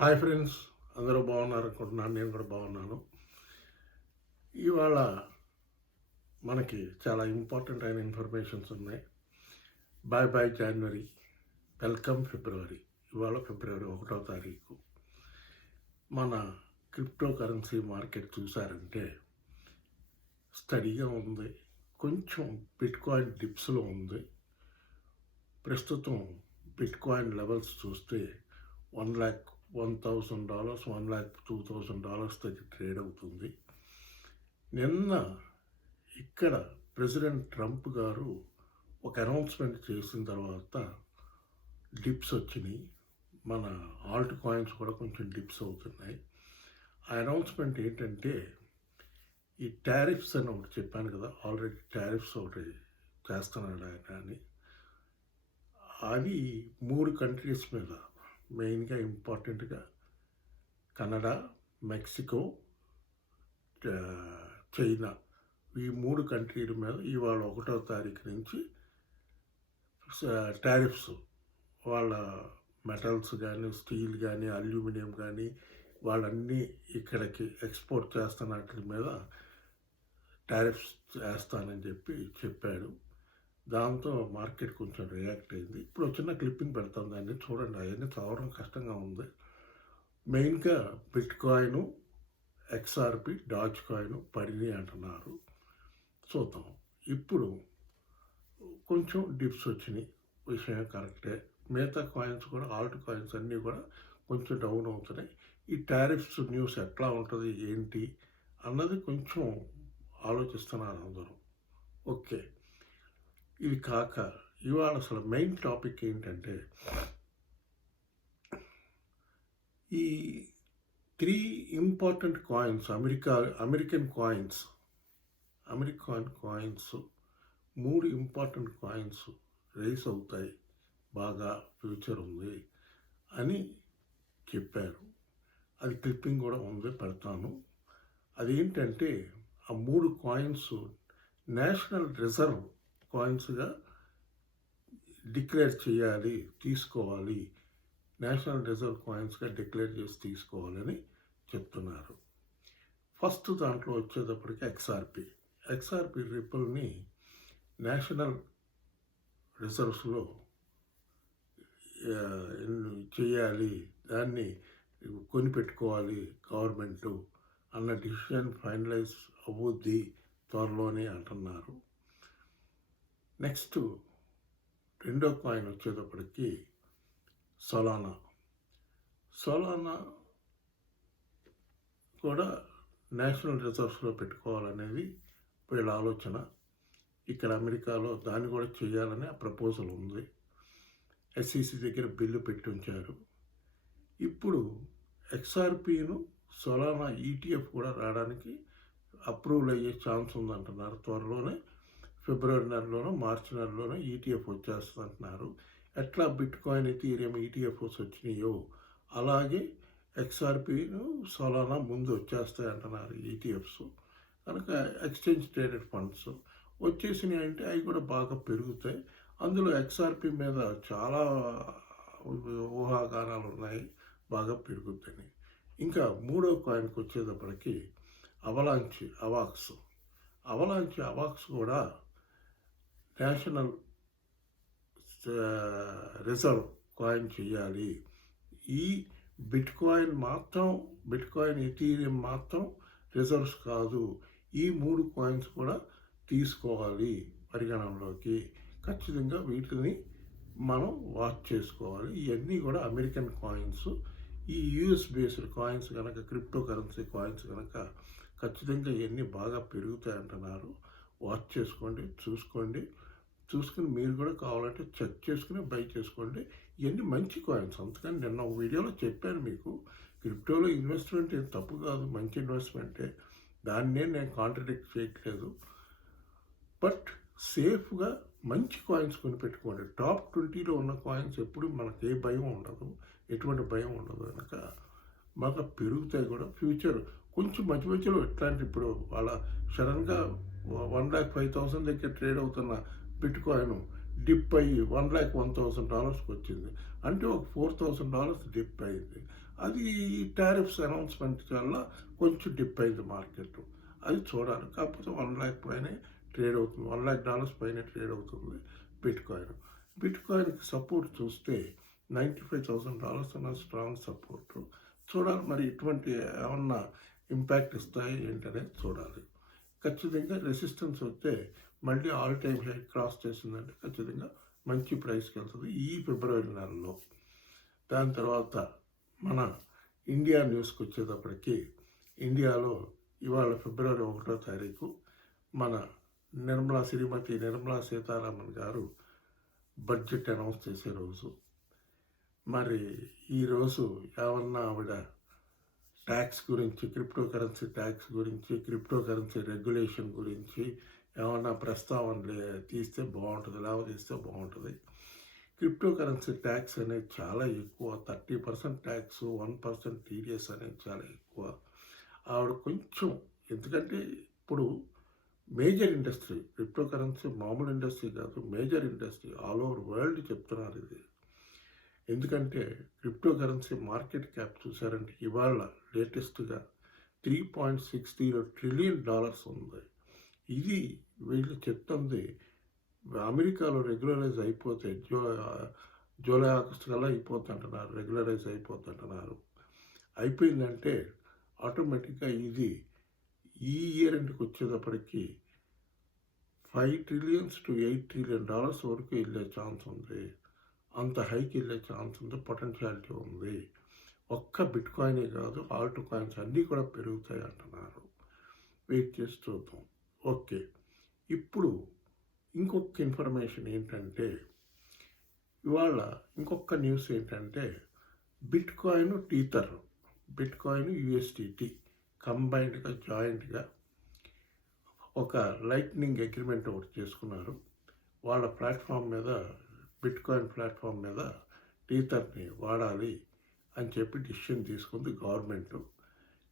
Hi friends, అందరూ బాగున్నారు అనుకుంటున్నాను. నేను కూడా బాగున్నాను. ఇవాళ మనకి చాలా ఇంపార్టెంట్ అయిన ఇన్ఫర్మేషన్స్ ఉన్నాయి. బాయ్ బాయ్ జనవరి, వెల్కమ్ ఫిబ్రవరి. ఇవాళ ఫిబ్రవరి 1వ తారీఖు. మన క్రిప్టో కరెన్సీ మార్కెట్ చూసారంటే స్టడీగా ఉంది. కొంచెం బిట్ కాయిన్ డిప్స్లో ఉంది. ప్రస్తుతం బిట్ కాయిన్ లెవెల్స్ చూస్తే $1,00,000, $1,02,000 దగ్గర ట్రేడ్ అవుతుంది. నిన్న ఇక్కడ ప్రెసిడెంట్ ట్రంప్ గారు ఒక అనౌన్స్మెంట్ చేసిన తర్వాత డిప్స్ వచ్చినాయి. మన ఆల్ట్ కాయిన్స్ కూడా కొంచెం డిప్స్ అవుతున్నాయి. ఆ అనౌన్స్మెంట్ ఏంటంటే, ఈ టారిఫ్స్ అని ఒకటి చెప్పాను కదా, ఆల్రెడీ టారిఫ్స్ ఒకటి చేస్తున్నాడు ఆయన అని. అవి 3 కంట్రీస్ మీద, మెయిన్గా ఇంపార్టెంట్గా కెనడా, మెక్సికో, చైనా, ఈ 3 కంట్రీల మీద ఇవాళ 1వ తారీఖు నుంచి టారిఫ్స్, వాళ్ళ మెటల్స్ కానీ, స్టీల్ కానీ, అల్యూమినియం కానీ, వాళ్ళన్నీ ఇక్కడికి ఎక్స్పోర్ట్ చేస్తున్న వాటి మీద టారిఫ్స్ వేస్తానని చెప్పాడు. దాంతో మార్కెట్ కొంచెం రియాక్ట్ అయింది. ఇప్పుడు చిన్న క్లిప్పింగ్ పెడతాం, దాన్ని చూడండి. అవన్నీ చదవడం కష్టంగా ఉంది. మెయిన్గా బిట్ కాయిన్, XRP, డాజ్ కాయిన్ పడినాయి అంటున్నారు. చూద్దాం. ఇప్పుడు కొంచెం డిప్స్ వచ్చినాయి, విషయం కరెక్టే. మిగతా కాయిన్స్ కూడా, ఆల్ట్ కాయిన్స్ అన్నీ కూడా కొంచెం డౌన్ అవుతున్నాయి. ఈ టారిఫ్స్ న్యూస్ ఎట్లా ఉంటుంది ఏంటి అన్నది కొంచెం ఆలోచిస్తున్నారు అందరూ. ఓకే, ఇది కాక ఇవాళ అసలు మెయిన్ టాపిక్ ఏంటంటే, ఈ 3 important coins, American coins 3 important coins rice అవుతాయి, బాగా ఫ్యూచర్ ఉంది అని చెప్పారు. అది క్లిప్పింగ్ కూడా ఉంది, పెడతాను. అదేంటంటే, ఆ 3 కాయిన్స్ నేషనల్ రిజర్వ్ కాయిన్స్గా డిక్లేర్ చేయాలి, తీసుకోవాలి. నేషనల్ రిజర్వ్ కాయిన్స్గా డిక్లేర్ చేసి తీసుకోవాలని చెప్తున్నారు. ఫస్ట్ దాంట్లో వచ్చేటప్పటికి XRP రిపుల్ని నేషనల్ రిజర్వ్స్లో చేయాలి, దాన్ని కొనిపెట్టుకోవాలి గవర్నమెంటు అన్న డిసిషన్ ఫైనలైజ్ అవ్వుద్ది త్వరలోనే అంటున్నారు. నెక్స్ట్ రెండో కాయిన్ వచ్చేటప్పటికి సొలానా కూడా నేషనల్ రిజర్వ్స్లో పెట్టుకోవాలనేది వీళ్ళ ఆలోచన. ఇక్కడ అమెరికాలో దాన్ని కూడా చేయాలని ఆ ప్రపోజల్ ఉంది. SEC దగ్గర బిల్లు పెట్టి ఉంచారు. ఇప్పుడు XRPను సొలానా ETF కూడా రావడానికి అప్రూవల్ అయ్యే ఛాన్స్ ఉందంటున్నారు. త్వరలోనే ఫిబ్రవరి నెలలోనో మార్చి నెలలోనో ETF వచ్చేస్తుంది అంటున్నారు. ఎట్లా బిట్ కాయిన్, ఎథీరియం ETFs వచ్చినాయో అలాగే XRPను సొలానా ముందు వచ్చేస్తాయి అంటున్నారు. ETFs కనుక ఎక్స్చేంజ్ ట్రేడెడ్ ఫండ్స్ వచ్చేసినాయి అంటే అవి కూడా బాగా పెరుగుతాయి. అందులో XRP మీద చాలా ఊహాగానాలు ఉన్నాయి, బాగా పెరుగుతాయి. ఇంకా మూడో కాయిన్కి వచ్చేటప్పటికి అవాక్స్ కూడా నేషనల్ రిజర్వ్ కాయిన్ చేయాలి. ఈ బిట్ కాయిన్ ఎథీరియం మాత్రం రిజర్వ్స్ కాదు, ఈ 3 కాయిన్స్ కూడా తీసుకోవాలి పరిగణనలోకి. ఖచ్చితంగా వీటిని మనం వాచ్ చేసుకోవాలి. ఇవన్నీ కూడా అమెరికన్ కాయిన్స్. ఈ US బేస్డ్ కాయిన్స్ కనుక, క్రిప్టో కరెన్సీ కాయిన్స్ కనుక ఖచ్చితంగా ఇవన్నీ బాగా పెరుగుతాయి అంటున్నారు. వాచ్ చేసుకోండి, చూసుకుని మీరు కూడా కావాలంటే చెక్ చేసుకుని బై చేసుకోండి. ఇవన్నీ మంచి కాయిన్స్. అందుకని నిన్న ఒక వీడియోలో చెప్పాను మీకు, క్రిప్టోలో ఇన్వెస్ట్మెంట్ ఏం తప్పు కాదు, మంచి ఇన్వెస్ట్మెంటే. దాన్నే నేను కాంట్రడిక్ట్ చేయట్లేదు. బట్ సేఫ్గా మంచి కాయిన్స్ కొనిపెట్టుకోండి. టాప్ 20లో ఉన్న కాయిన్స్ ఎప్పుడు మనకు ఎటువంటి భయం ఉండదు కనుక బాగా పెరుగుతాయి కూడా. ఫ్యూచర్ కొంచెం మధ్యలో ఎట్లాంటి, ఇప్పుడు వాళ్ళ సడన్గా 1,05,000 దగ్గర ట్రేడ్ అవుతున్న బిట్ కాయిన్ డిప్ అయ్యి $1,01,000 వచ్చింది అంటే ఒక $4,000 డిప్ అయింది. అది టారిఫ్స్ అనౌన్స్మెంట్ వల్ల కొంచెం డిప్ అయింది మార్కెట్. అది చూడాలి. కాకపోతే 1,00,000 పైనే ట్రేడ్ అవుతుంది. $1,00,000 పైన ట్రేడ్ అవుతుంది బిట్‌కాయిన్. బిట్‌కాయిన్‌కి సపోర్ట్ చూస్తే $95,000 ఉన్న స్ట్రాంగ్ సపోర్ట్. చూడాలి మరి ఇటువంటి ఏమన్నా ఇంపాక్ట్ ఇస్తాయి ఏంటనేది చూడాలి. ఖచ్చితంగా రెసిస్టెన్స్ వస్తే మళ్ళీ ఆల్ టైమ్ హై క్రాస్ చేసిందంటే ఖచ్చితంగా మంచి ప్రైస్కి వెళ్తుంది ఈ ఫిబ్రవరి నెలలో. దాని తర్వాత మన ఇండియా న్యూస్కి వచ్చేటప్పటికి ఇండియాలో ఇవాళ ఫిబ్రవరి 1వ తారీఖు మన శ్రీమతి నిర్మలా సీతారామన్ గారు బడ్జెట్ అనౌన్స్ చేసే రోజు. మరి ఈరోజు ఏమన్నా ఆవిడ ట్యాక్స్ గురించి, క్రిప్టో కరెన్సీ ట్యాక్స్ గురించి, క్రిప్టో కరెన్సీ రెగ్యులేషన్ గురించి ఏమన్నా ప్రస్తావన తీస్తే బాగుంటుంది, తీస్తే బాగుంటుంది. క్రిప్టో కరెన్సీ ట్యాక్స్ అనేది చాలా ఎక్కువ. 30% ట్యాక్స్, 1% టీడీఎస్ అనేది చాలా ఎక్కువ. ఆవిడ కొంచెం, ఎందుకంటే ఇప్పుడు మేజర్ ఇండస్ట్రీ క్రిప్టో కరెన్సీ, మామూలు ఇండస్ట్రీ కాదు, major industry all over world చెప్తున్నారు ఇది. ఎందుకంటే క్రిప్టో కరెన్సీ మార్కెట్ క్యాప్ చూసారంటే ఇవాళ లేటెస్ట్గా $3.60 ట్రిలియన్ ఉంది. ఇది వీళ్ళు చెప్తుంది అమెరికాలో రెగ్యులరైజ్ అయిపోతే జూలై ఆగస్టు కల్లా అయిపోద్ది అంటున్నారు. రెగ్యులరైజ్ అయిపోద్ది అంటున్నారు. అయిపోయిందంటే ఆటోమేటిక్గా ఇది ఈ ఇయర్ ఎండ్కి వచ్చేటప్పటికి $5 trillion to $8 trillion వరకు వెళ్ళే ఛాన్స్ ఉంది. అంత హైకి వెళ్ళే ఛాన్స్ ఉంది, పొటెన్షియాలిటీ ఉంది. ఒక్క బిట్‌కాయినే కాదు, ఆల్ట్ కాయిన్స్ అన్నీ కూడా పెరుగుతాయి అంటున్నారు. వెయిట్ చేసి చూద్దాం. ఓకే, ఇప్పుడు ఇంకొక ఇన్ఫర్మేషన్ ఏంటంటే ఇవాళ ఇంకొక న్యూస్ ఏంటంటే బిట్‌కాయిన్, టీథర్, బిట్‌కాయిన్, USDT కంబైన్డ్గా జాయింట్గా ఒక లైట్నింగ్ అగ్రిమెంట్ ఒకటి చేసుకున్నారు. వాళ్ళ ప్లాట్ఫామ్ మీద, బిట్‌కాయిన్ ప్లాట్ఫామ్ మీద టీథర్ని వాడాలి అని చెప్పి డిసిషన్ తీసుకుంది గవర్నమెంట్.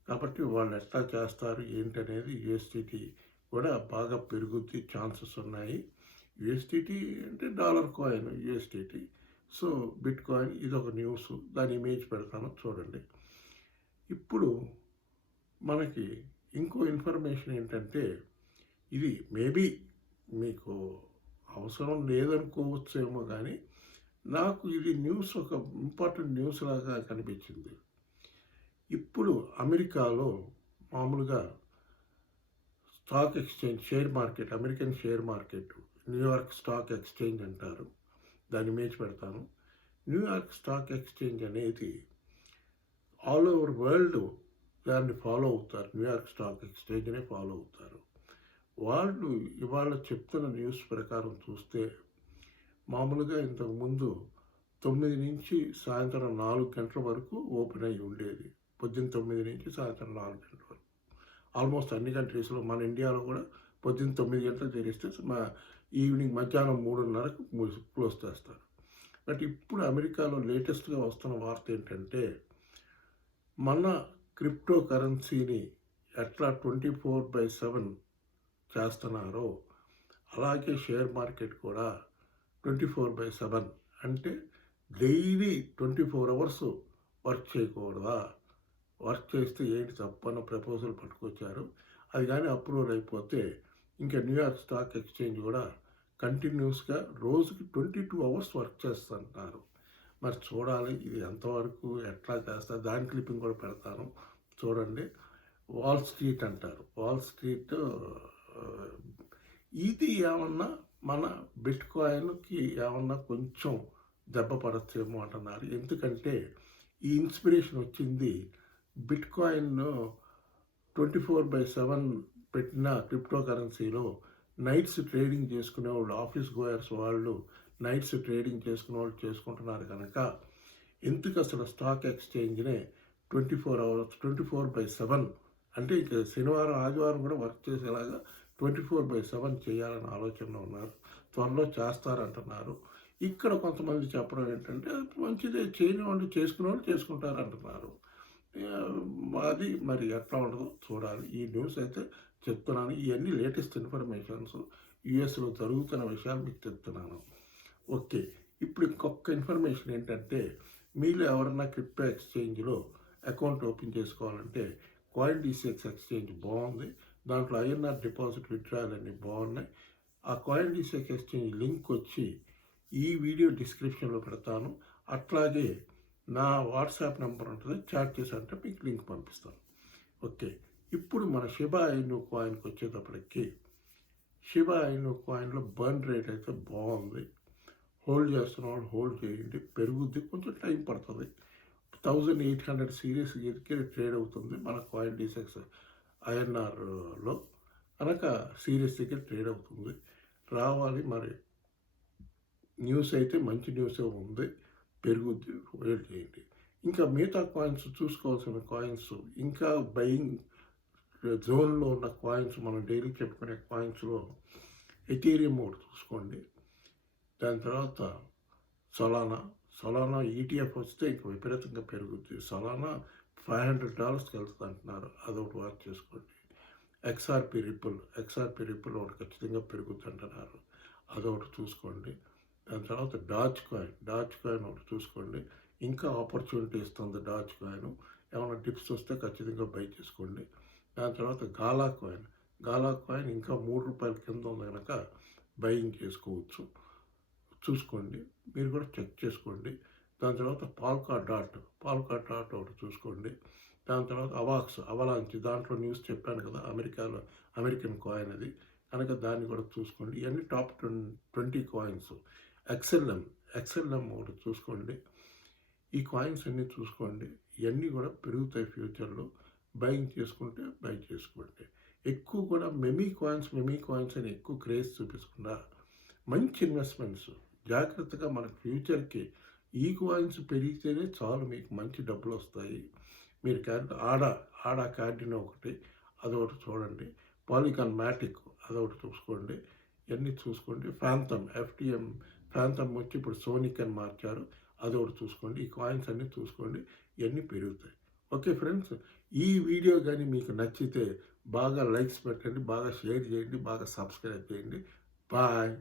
కాబట్టి వాళ్ళు ఎట్లా చేస్తారు ఏంటనేది USDT కూడా బాగా పెరుగుద్ది ఛాన్సెస్ ఉన్నాయి. USDT అంటే dollar coin USDT. So bitcoin ఇదొక న్యూస్, దాని ఇమేజ్ పెడతాను చూడండి. ఇప్పుడు మనకి ఇంకో ఇన్ఫర్మేషన్ ఏంటంటే ఇది మేబీ మీకు అవసరం లేదనుకోవచ్చేమో కానీ నాకు ఇది న్యూస్ ఒక ఇంపార్టెంట్ న్యూస్ లాగా కనిపించింది. ఇప్పుడు అమెరికాలో మామూలుగా stock exchange, share market, American share market, New York stock exchange అంటారు, దాని ఇమేజ్ పెడతాను. న్యూయార్క్ స్టాక్ ఎక్స్చేంజ్ అనేది ఆల్ ఓవర్ వరల్డ్ దాన్ని ఫాలో అవుతారు. న్యూయార్క్ స్టాక్ ఎక్స్చేంజ్నే ఫాలో అవుతారు. వాళ్ళు ఇవాళ చెప్తున్న న్యూస్ ప్రకారం చూస్తే మామూలుగా ఇంతకుముందు 9 నుంచి సాయంత్రం 4 గంటల వరకు ఓపెన్ అయ్యి ఉండేది. పొద్దున్న 9 నుంచి సాయంత్రం 4 గంటల వరకు. ఆల్మోస్ట్ అన్ని కంట్రీస్లో, మన ఇండియాలో కూడా పొద్దున్న 9 గంటలకు తెరిస్తే ఈవినింగ్ మధ్యాహ్నం 3:30కు క్లోజ్ చేస్తారు. బట్ ఇప్పుడు అమెరికాలో లేటెస్ట్గా వస్తున్న వార్త ఏంటంటే మన క్రిప్టో కరెన్సీని ఎట్లా 24/7 చేస్తున్నారో అలాగే షేర్ మార్కెట్ కూడా 24/7 అంటే డైలీ 24 hours వర్క్ చేయకూడదా, వర్క్ చేస్తే ఏంటి తప్పన్న ప్రపోజల్ పట్టుకొచ్చారు. అది కానీ అప్రూవల్ అయిపోతే ఇంకా న్యూయార్క్ స్టాక్ ఎక్స్చేంజ్ కూడా కంటిన్యూస్గా రోజుకి 22 hours వర్క్ చేస్తుంటారు. మరి చూడాలి ఇది ఎంతవరకు ఎట్లా చేస్తారు, దాని క్లిప్పింగ్ కూడా పెడతాను చూడండి. వాల్ స్ట్రీట్ అంటారు, వాల్ స్ట్రీట్ ఇది ఏమన్నా మన బిట్‌కాయిన్‌కి ఏమన్నా కొంచెం దెబ్బ పడచ్చేమో అంటున్నారు. ఎందుకంటే ఈ ఇన్స్పిరేషన్ వచ్చింది బిట్‌కాయిన్ 24/7 పెట్టిన క్రిప్టో కరెన్సీలో నైట్స్ ట్రేడింగ్ చేసుకునే వాళ్ళు, ఆఫీస్ గోయర్స్ వాళ్ళు నైట్స్ ట్రేడింగ్ చేసుకునే వాళ్ళు చేసుకుంటున్నారు కనుక ఎందుకు అసలు స్టాక్ ఎక్స్చేంజ్నే 24/7 అంటే ఇక శనివారం ఆదివారం కూడా వర్క్ చేసేలాగా 24/7 చేయాలని ఆలోచనలో ఉన్నారు. త్వరలో చేస్తారంటున్నారు. ఇక్కడ కొంతమంది చెప్పడం ఏంటంటే మంచిదే, చేయని వాళ్ళు చేసుకునే వాళ్ళు చేసుకుంటారు అంటున్నారు. అది మరి ఎట్లా ఉండదో చూడాలి. ఈ న్యూస్ అయితే చెప్తున్నాను. ఇవన్నీ లేటెస్ట్ ఇన్ఫర్మేషన్స్, యుఎస్లో జరుగుతున్న విషయాలు మీకు చెప్తున్నాను. ఓకే, ఇప్పుడు ఇంకొక ఇన్ఫర్మేషన్ ఏంటంటే మీలో ఎవరన్నా క్రిప్టో ఎక్స్చేంజ్లో అకౌంట్ ఓపెన్ చేసుకోవాలంటే కాయిన్ డీసీఎక్స్ ఎక్స్చేంజ్ బాగుంది. దాంట్లో ఐఎన్ఆర్ డిపాజిట్ విత్డ్రాయల్ అన్నీ బాగున్నాయి. ఆ కాయిన్ డీసీఎక్స్ ఎక్స్చేంజ్ లింక్ వచ్చి ఈ వీడియో డిస్క్రిప్షన్లో పెడతాను. అట్లాగే నా వాట్సాప్ నెంబర్ ఉంటుంది, చాట్ చేశారంటే మీకు లింక్ పంపిస్తాను. ఓకే, ఇప్పుడు మన షిబా ఇను కాయిన్కి వచ్చేటప్పటికి షిబా ఇను కాయిన్లో బర్న్ రేట్ అయితే బాగుంది. హోల్డ్ చేస్తున్న వాళ్ళు హోల్డ్ చేయండి, పెరుగుద్ది, కొంచెం టైం పడుతుంది. 1800 సిరీస్ దగ్గర ట్రేడ్ అవుతుంది మన కాయిన్ డీసెక్స్ ఐఎన్ఆర్లో కనుక సిరీస్ దగ్గర ట్రేడ్ అవుతుంది. రావాలి మరి, న్యూస్ అయితే మంచి న్యూసే ఉంది, పెరుగుద్ది, హోల్డ్ చేయండి. ఇంకా మిగతా కాయిన్స్ చూసుకోవాల్సిన కాయిన్స్, ఇంకా బయింగ్ జోన్లో ఉన్న కాయిన్స్, మనం డైలీ చెప్పుకునే కాయిన్స్లో ఎథీరియం ఒకటి చూసుకోండి. దాని తర్వాత సొలానా ఈటీఎఫ్ వస్తే ఇంక విపరీతంగా పెరుగుద్ది. సొలానా $500 వెళ్తుంది అంటున్నారు, అదొకటి వర్క్ చేసుకోండి. ఎక్స్ఆర్పి రిపుల్ ఒకటి ఖచ్చితంగా పెరుగుద్ది అంటున్నారు, అదొకటి చూసుకోండి. దాని తర్వాత డాజ్ కాయిన్ ఒకటి చూసుకోండి, ఇంకా ఆపర్చునిటీ ఇస్తుంది డాజ్ కాయిన్. ఏమైనా డిప్స్ వస్తే ఖచ్చితంగా బై చేసుకోండి. దాని తర్వాత గాలా కాయిన్ ఇంకా ₹3 కింద ఉంది కనుక బయింగ్ చేసుకోవచ్చు, చూసుకోండి, మీరు కూడా చెక్ చేసుకోండి. దాని తర్వాత పాల్కా డాట్ ఒకటి చూసుకోండి. దాని తర్వాత అవలాంచి, దాంట్లో న్యూస్ చెప్పాను కదా, అమెరికన్ కాయిన్ అది కనుక దాన్ని కూడా చూసుకోండి. ఇవన్నీ టాప్ 20 కాయిన్స్. ఎక్స్ఎల్ఎం ఒకటి చూసుకోండి. ఈ కాయిన్స్ అన్నీ చూసుకోండి, ఇవన్నీ కూడా పెరుగుతాయి ఫ్యూచర్లో. బయింగ్ చేసుకుంటే బై చేసుకోండి. ఎక్కువ కూడా మెమీ కాయిన్స్ అని ఎక్కువ క్రేజ్ చూపించకుండా మంచి ఇన్వెస్ట్మెంట్స్ జాగ్రత్తగా మనకు ఫ్యూచర్కి ఈ కాయిన్స్ పెరిగితేనే చాలు, మీకు మంచి డబ్బులు వస్తాయి. మీరు ఆడా కార్డినో ఒకటి, అదొకటి చూడండి. పాలికాన్ మ్యాటిక్ అదొకటి చూసుకోండి, ఇవన్నీ చూసుకోండి. ఫ్యాంతమ్ వచ్చి ఇప్పుడు సోనిక్ అని మార్చారు, అదొకటి చూసుకోండి. ఈ కాయిన్స్ అన్నీ చూసుకోండి, ఇవన్నీ పెరుగుతాయి. ఓకే ఫ్రెండ్స్, ఈ వీడియో కానీ మీకు నచ్చితే బాగా లైక్స్ పెట్టండి, బాగా షేర్ చేయండి, బాగా సబ్స్క్రైబ్ చేయండి. బాయ్.